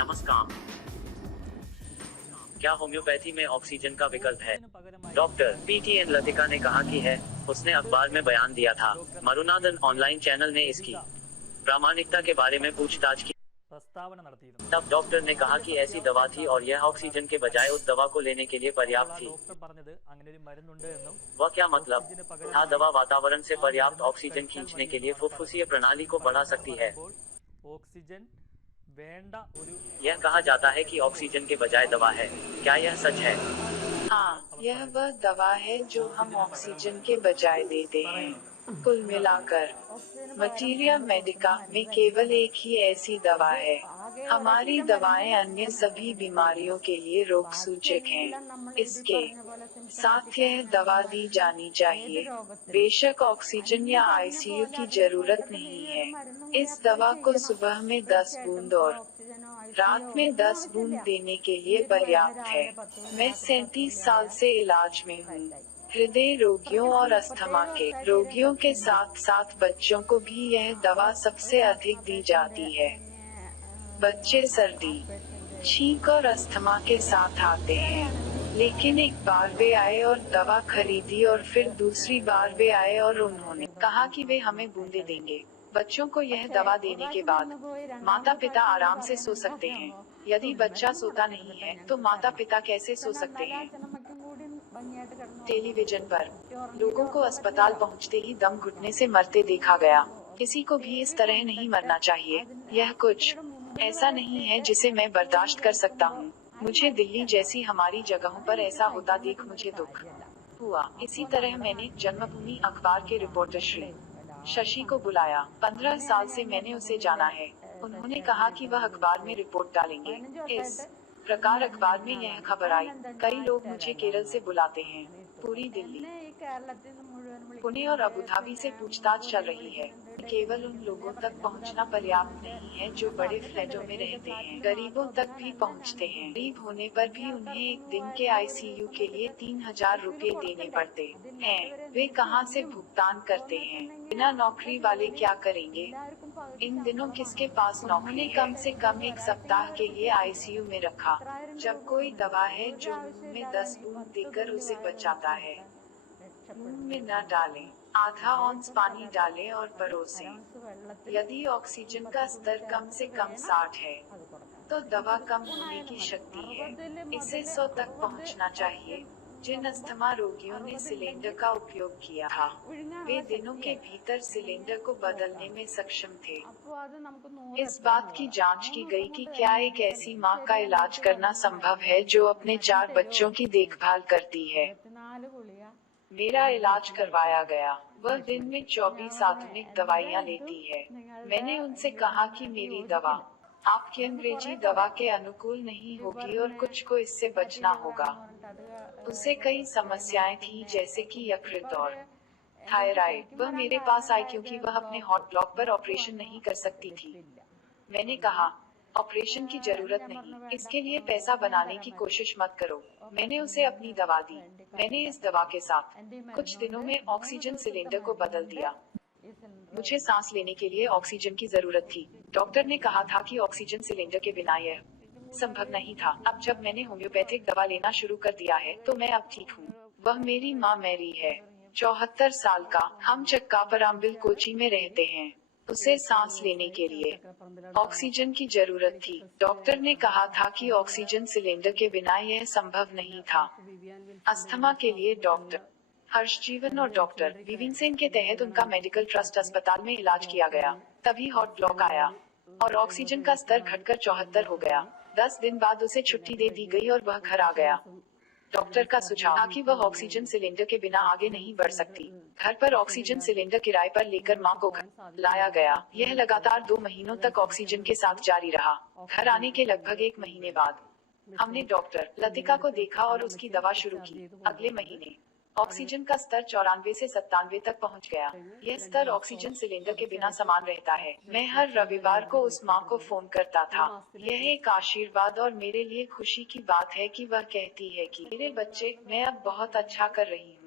नमस्कार। क्या होम्योपैथी में ऑक्सीजन का विकल्प है? डॉक्टर पीटीएन लतिका ने कहा कि है। उसने अखबार में बयान दिया था। मरुनाथन ऑनलाइन चैनल ने इसकी प्रामाणिकता के बारे में पूछताछ की। तब डॉक्टर ने कहा कि ऐसी दवा थी और यह ऑक्सीजन के बजाय उस दवा को लेने के लिए पर्याप्त थी। वह क्या मतलब था? दवा वातावरण से पर्याप्त ऑक्सीजन खींचने के लिए फुफ्फुसीय प्रणाली को बढ़ा सकती है। यह कहा जाता है कि ऑक्सीजन के बजाय दवा है। क्या यह सच है? हाँ, यह वह दवा है जो हम ऑक्सीजन के बजाय देते हैं। कुल मिलाकर मटीरिया मेडिका में केवल एक ही ऐसी दवा है। हमारी दवाएं अन्य सभी बीमारियों के लिए रोग सूचक हैं। इसके साथ यह दवा दी जानी चाहिए। बेशक ऑक्सीजन या आईसीयू की जरूरत नहीं है। इस दवा को सुबह में 10 बूंद और रात में 10 बूंद देने के लिए पर्याप्त है। मैं 37 साल से इलाज में हूँ। हृदय रोगियों और अस्थमा के रोगियों के साथ साथ बच्चों को भी यह दवा सबसे अधिक दी जाती है। बच्चे सर्दी, छींक और अस्थमा के साथ आते हैं, लेकिन एक बार वे आए और दवा खरीदी और फिर दूसरी बार वे आए और उन्होंने कहा कि वे हमें बूंदे देंगे। बच्चों को यह दवा देने के बाद माता पिता आराम से सो सकते हैं। यदि बच्चा सोता नहीं है तो माता पिता कैसे सो सकते हैं? टेलीविजन पर लोगों को अस्पताल पहुंचते ही दम घुटने से मरते देखा गया। किसी को भी इस तरह नहीं मरना चाहिए। यह कुछ ऐसा नहीं है जिसे मैं बर्दाश्त कर सकता हूँ। मुझे दिल्ली जैसी हमारी जगहों पर ऐसा होता देख मुझे दुख हुआ। इसी तरह मैंने जन्मभूमि अखबार के रिपोर्टर श्री शशि को बुलाया। 15 साल से मैंने उसे जाना है। उन्होंने कहा कि वह अखबार में रिपोर्ट डालेंगे। इस प्रकार अखबार में यह खबर आई। कई लोग मुझे केरल से बुलाते हैं। पूरी दिल्ली, पुणे और अबू धाबी से पूछताछ चल रही है। केवल उन लोगों तक पहुंचना पर्याप्त नहीं है जो बड़े फ्लैटों में रहते हैं। गरीबों तक भी पहुंचते हैं। गरीब होने पर भी उन्हें एक दिन के आईसीयू के लिए 3000 रुपए देने पड़ते हैं। वे कहां से भुगतान करते हैं? बिना नौकरी वाले क्या करेंगे? इन दिनों किसके पास नौकरी है? कम से कम एक सप्ताह के लिए आईसीयू में रखा। जब कोई दवा है जो मुंह में 10 बूंद देकर उसे बचाता है, मुंह में न डालें। आधा औंस पानी डालें और परोसें। यदि ऑक्सीजन का स्तर कम से कम 60 है, तो दवा कम होने की शक्ति है। इसे 100 तक पहुंचना चाहिए। जिन अस्थमा रोगियों ने सिलेंडर का उपयोग किया था, वे दिनों के भीतर सिलेंडर को बदलने में सक्षम थे। इस बात की जांच की गई कि क्या एक ऐसी मां का इलाज करना संभव है जो अपने 4 बच्चों की देखभाल करती है। मेरा इलाज करवाया गया। वह दिन में 24 आधुनिक दवाइयाँ लेती है। मैंने उनसे कहा कि मेरी दवा आपकी अंग्रेजी दवा के अनुकूल नहीं होगी और कुछ को इससे बचना होगा। उसे कई समस्याएं थी जैसे कि यकृत और थायराइड। वह मेरे पास आई क्योंकि वह अपने हॉट ब्लॉक पर ऑपरेशन नहीं कर सकती थी। मैंने कहा, ऑपरेशन की जरूरत नहीं, इसके लिए पैसा बनाने की कोशिश मत करो। मैंने उसे अपनी दवा दी। मैंने इस दवा के साथ कुछ दिनों में ऑक्सीजन सिलेंडर को बदल दिया। मुझे सांस लेने के लिए ऑक्सीजन की जरूरत थी। डॉक्टर ने कहा था कि ऑक्सीजन सिलेंडर के बिना यह संभव नहीं था। अब जब मैंने होम्योपैथिक दवा लेना शुरू कर दिया है तो मैं अब ठीक हूँ। वह मेरी माँ मैरी है, 74 साल का। हम चक्कापराम्बिल कोची में रहते हैं। उसे सांस लेने के लिए ऑक्सीजन की जरूरत थी। डॉक्टर ने कहा था कि ऑक्सीजन सिलेंडर के बिना यह संभव नहीं था। अस्थमा के लिए डॉक्टर हर्षजीवन और डॉक्टर विविंसेन के तहत उनका मेडिकल ट्रस्ट अस्पताल में इलाज किया गया। तभी हॉट ब्लॉक आया और ऑक्सीजन का स्तर घटकर 74 हो गया। 10 दिन बाद उसे छुट्टी दे दी गई और वह घर आ गया। डॉक्टर का सुझाव था कि वह ऑक्सीजन सिलेंडर के बिना आगे नहीं बढ़ सकती। घर पर ऑक्सीजन सिलेंडर किराए पर लेकर मां को घर लाया गया। यह लगातार 2 महीनों तक ऑक्सीजन के साथ जारी रहा। घर आने के लगभग 1 महीने बाद हमने डॉक्टर लतिका को देखा और उसकी दवा शुरू की। अगले महीने ऑक्सीजन का स्तर 94 से 97 तक पहुंच गया। यह स्तर ऑक्सीजन सिलेंडर के बिना समान रहता है। मैं हर रविवार को उस मां को फोन करता था। यह एक आशीर्वाद और मेरे लिए खुशी की बात है कि वह कहती है कि मेरे बच्चे, मैं अब बहुत अच्छा कर रही हूँ।